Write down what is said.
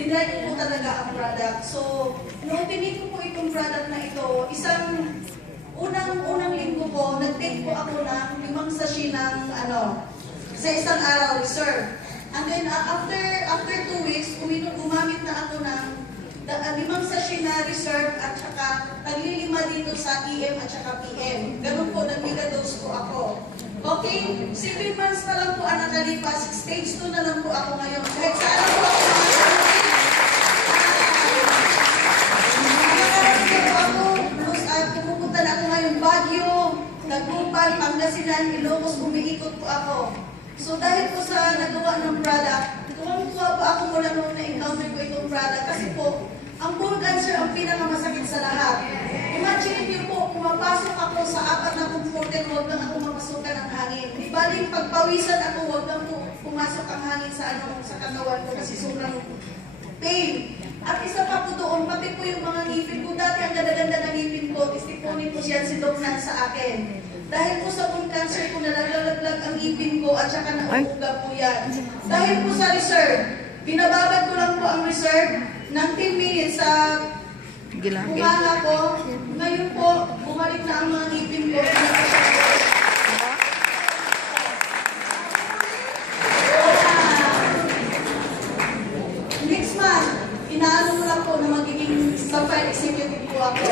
tinry ko po talaga ang product. So, noong tinry ko po itong product na ito, unang linggo ko, nag-take po ako ng 5 sachet ng sa isang araw reserve. And then after 2 weeks, gumamit na ako ng 5 sachet na reserve at saka taglilima dito sa EM at saka PM. Ganun po, nag-mega-dose po ako. Okay, 7 months pa lang po ang nakalipas, stage 2 na lang po ako ngayon. Kahit saan po ako pupunta na ako ngayon, Baguio, Tagpupan, Pangasinan, Ilocos, umiikot po ako. So dahil po sa nagawa ng product, tuwang-tuwa po ako mula nung na-encounter ko itong product kasi po, ang bone cancer ang pinakamasakit sa lahat. Imagine niyo po, pumapasok ako sa 4 na comforter, huwag lang ako mamasukan ng hangin. Di baling pagpawisan ako, huwag lang po pumasok ang hangin sa katawan ko kasi sobrang pain. At isa pa po doon, pati po yung mga ngipin ko. Dati ang ganda-ganda ng ngipin ko, istipunin po siya si Doc Nan sa akin. Dahil po sa bone cancer ko, nalaglaglag ang ngipin ko at saka nauuga po yan. Dahil po sa reserve, binababad ko lang po ang reserve ng 10 minutes sa umaga ko. Ngayon po, bumalik na ang mga ngipin ko. Next month, inaano mo lang po na magiging software executive po ako.